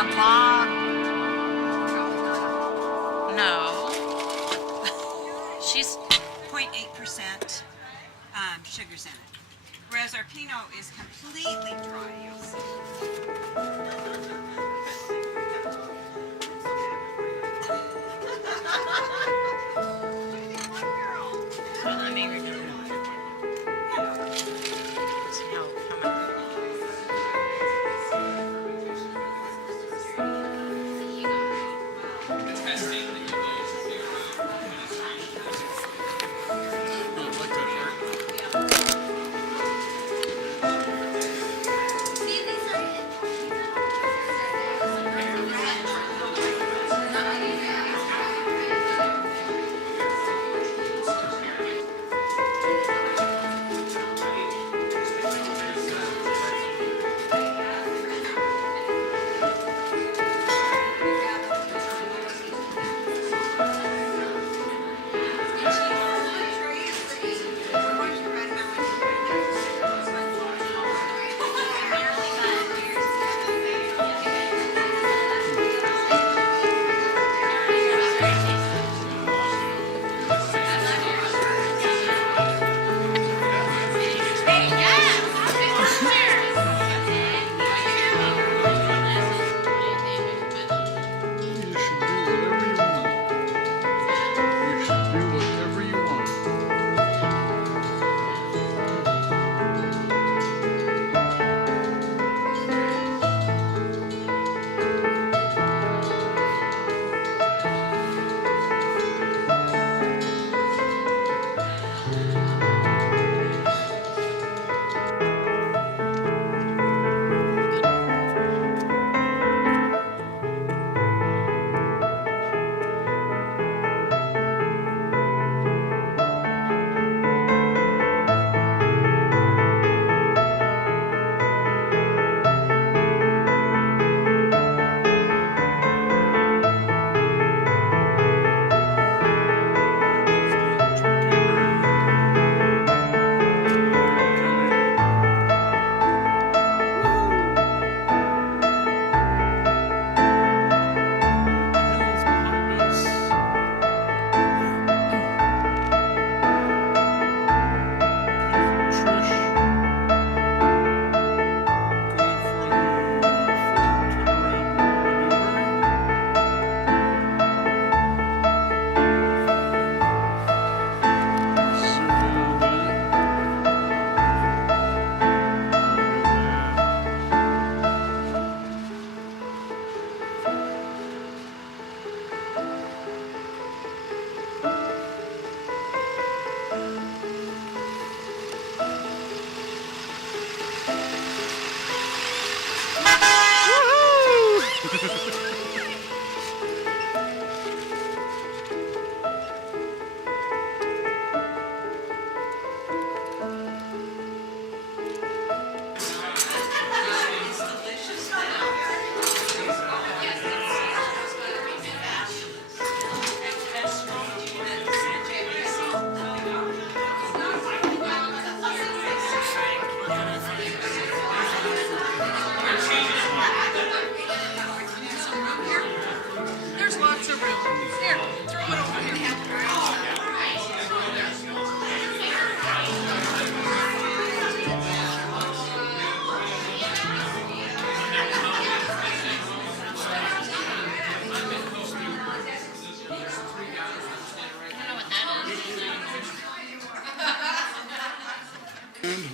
Applause. No. She's 0.8% sugars in it. Whereas our Pinot is completely dry, you'll see.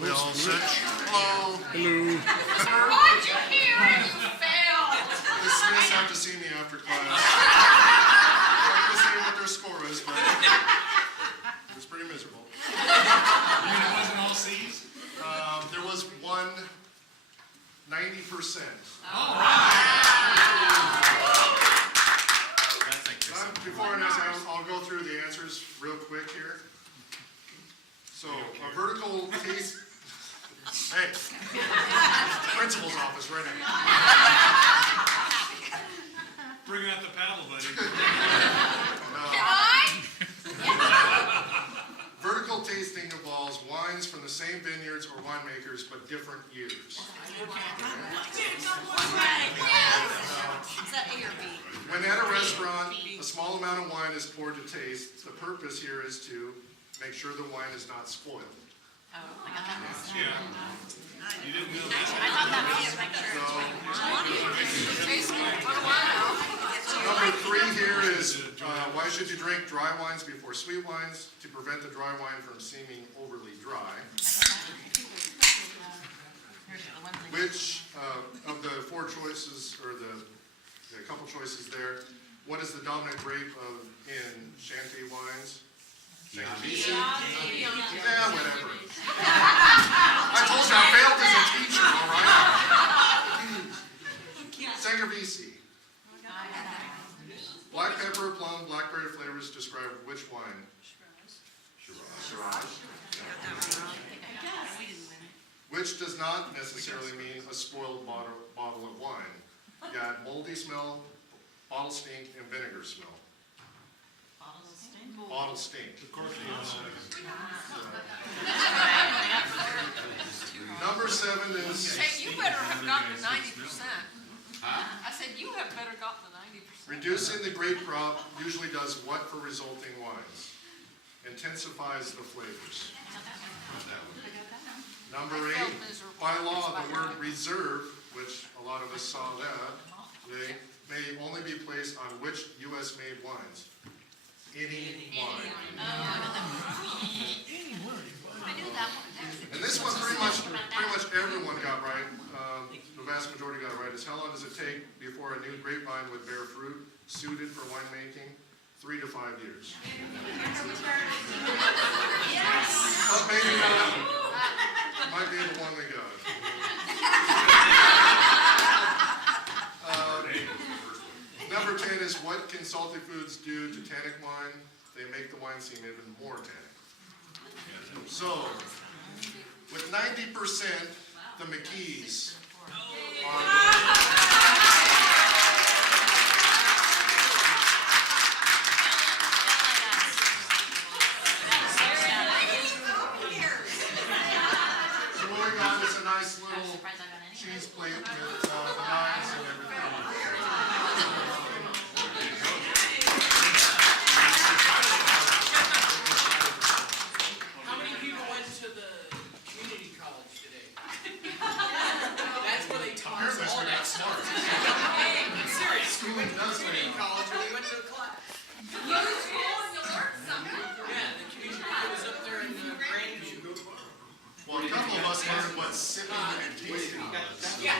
We all set? Hello. Hello. Why'd you hear it? Fail. The Smiths have to see me after class. I'm not gonna say what their score is, but it was pretty miserable. You mean it wasn't all C's? There was one 90%. Before I answer, I'll go through the answers real quick here. So, a vertical taste. Hey, principal's office right now. Bringing out the paddle, buddy. Vertical tasting involves wines from the same vineyards or winemakers, but different years. When at a restaurant, a small amount of wine is poured to taste. The purpose here is to make sure the wine is not spoiled. Oh, I got that mixed up. Yeah. You didn't know that. I thought that was to make sure it's So, what do I know? number 3 here is, why should you drink dry wines before sweet wines? To prevent the dry wine from seeming overly dry. Which of the 4 choices, or the couple choices there, what is the dominant grape in Chianti wines? Sangiovese? Yeah, whatever. I told you I failed as a teacher, all right? Sangiovese. Black pepper, plum, blackberry flavors describe which wine? Shiraz. Which does not necessarily mean a spoiled bottle of wine. You got moldy smell, bottle stink, and vinegar smell. Bottle stink. Number 7 is Hey, you better have gotten the 90%. I said you have better gotten the 90%. reducing the grape crop usually does what for resulting wines? Intensifies the flavors. Number 8, by law, the word reserve, which a lot of us saw that, they may only be placed on which U.S. made wines? Any wine. And this one pretty much everyone got right. The vast majority got it right. Is how long does it take before a new grapevine would bear fruit suited for winemaking? 3 to 5 years. But maybe not. Might be the one they got. Number 10 is what can salty foods do to tannic wine? They make the wine seem even more tannic. So, with 90%, the McKees So what we got is a nice little cheese plate with the knives and everything. How many people went to the community college today? That's where they taught us Apparently all we're that not stuff. smart. Hey, I'm serious. We Schooling went to does community that. college and we went to a class. Yeah, the community, it was up there in Grandview. Well, a couple of us learned what sipping and tasting was. Yeah,